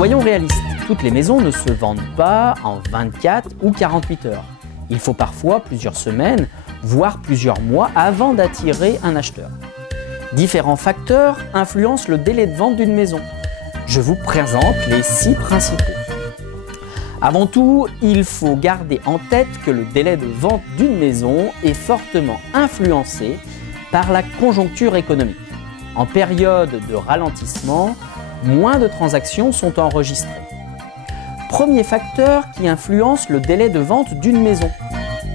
Soyons réalistes, toutes les maisons ne se vendent pas en 24 ou 48 heures. Il faut parfois plusieurs semaines, voire plusieurs mois avant d'attirer un acheteur. Différents facteurs influencent le délai de vente d'une maison. Je vous présente les 6 principaux. Avant tout, il faut garder en tête que le délai de vente d'une maison est fortement influencé par la conjoncture économique. En période de ralentissement, moins de transactions sont enregistrées. Premier facteur qui influence le délai de vente d'une maison,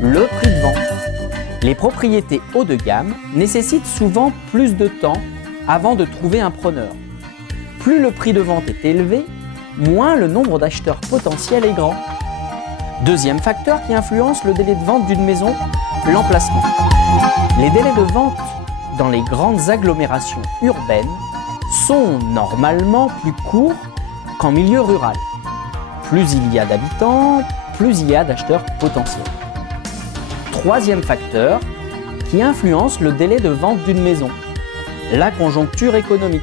le prix de vente. Les propriétés haut de gamme nécessitent souvent plus de temps avant de trouver un preneur. Plus le prix de vente est élevé, moins le nombre d'acheteurs potentiels est grand. Deuxième facteur qui influence le délai de vente d'une maison, l'emplacement. Les délais de vente dans les grandes agglomérations urbaines sont normalement plus courts qu'en milieu rural. Plus il y a d'habitants, plus il y a d'acheteurs potentiels. Troisième facteur qui influence le délai de vente d'une maison, la conjoncture économique.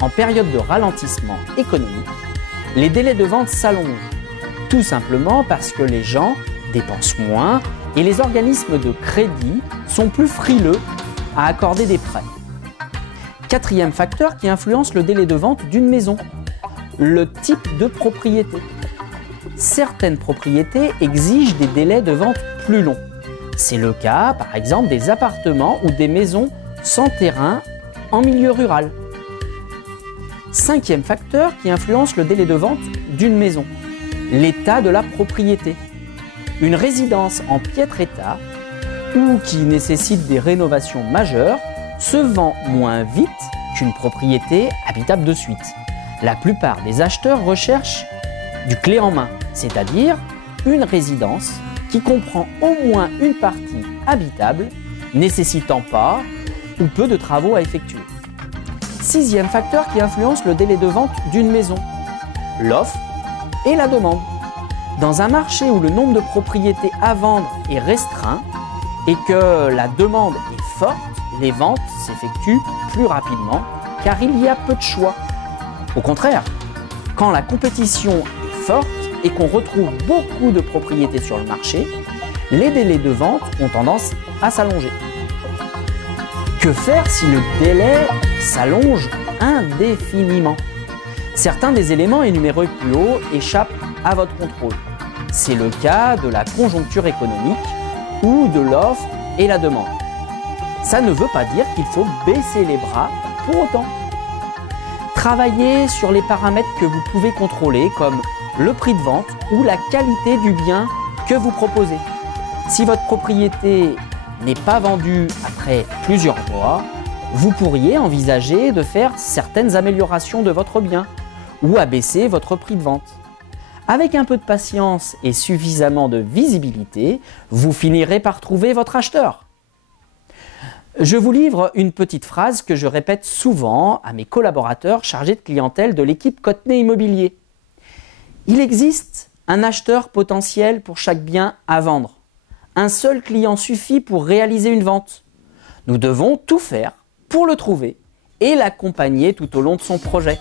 En période de ralentissement économique, les délais de vente s'allongent, tout simplement parce que les gens dépensent moins et les organismes de crédit sont plus frileux à accorder des prêts. Quatrième facteur qui influence le délai de vente d'une maison, le type de propriété. Certaines propriétés exigent des délais de vente plus longs. C'est le cas, par exemple, des appartements ou des maisons sans terrain en milieu rural. Cinquième facteur qui influence le délai de vente d'une maison, l'état de la propriété. Une résidence en piètre état ou qui nécessite des rénovations majeures se vend moins vite qu'une propriété habitable de suite. La plupart des acheteurs recherchent du clé en main, c'est-à-dire une résidence qui comprend au moins une partie habitable, nécessitant pas ou peu de travaux à effectuer. Sixième facteur qui influence le délai de vente d'une maison, l'offre et la demande. Dans un marché où le nombre de propriétés à vendre est restreint et que la demande est forte, les ventes s'effectuent plus rapidement car il y a peu de choix. Au contraire, quand la compétition est forte et qu'on retrouve beaucoup de propriétés sur le marché, les délais de vente ont tendance à s'allonger. Que faire si le délai s'allonge indéfiniment? Certains des éléments énumérés plus haut échappent à votre contrôle. C'est le cas de la conjoncture économique ou de l'offre et la demande. Ça ne veut pas dire qu'il faut baisser les bras pour autant. Travaillez sur les paramètres que vous pouvez contrôler comme le prix de vente ou la qualité du bien que vous proposez. Si votre propriété n'est pas vendue après plusieurs mois, vous pourriez envisager de faire certaines améliorations de votre bien ou abaisser votre prix de vente. Avec un peu de patience et suffisamment de visibilité, vous finirez par trouver votre acheteur. Je vous livre une petite phrase que je répète souvent à mes collaborateurs chargés de clientèle de l'équipe Cottenay Immobilier. Il existe un acheteur potentiel pour chaque bien à vendre. Un seul client suffit pour réaliser une vente. Nous devons tout faire pour le trouver et l'accompagner tout au long de son projet.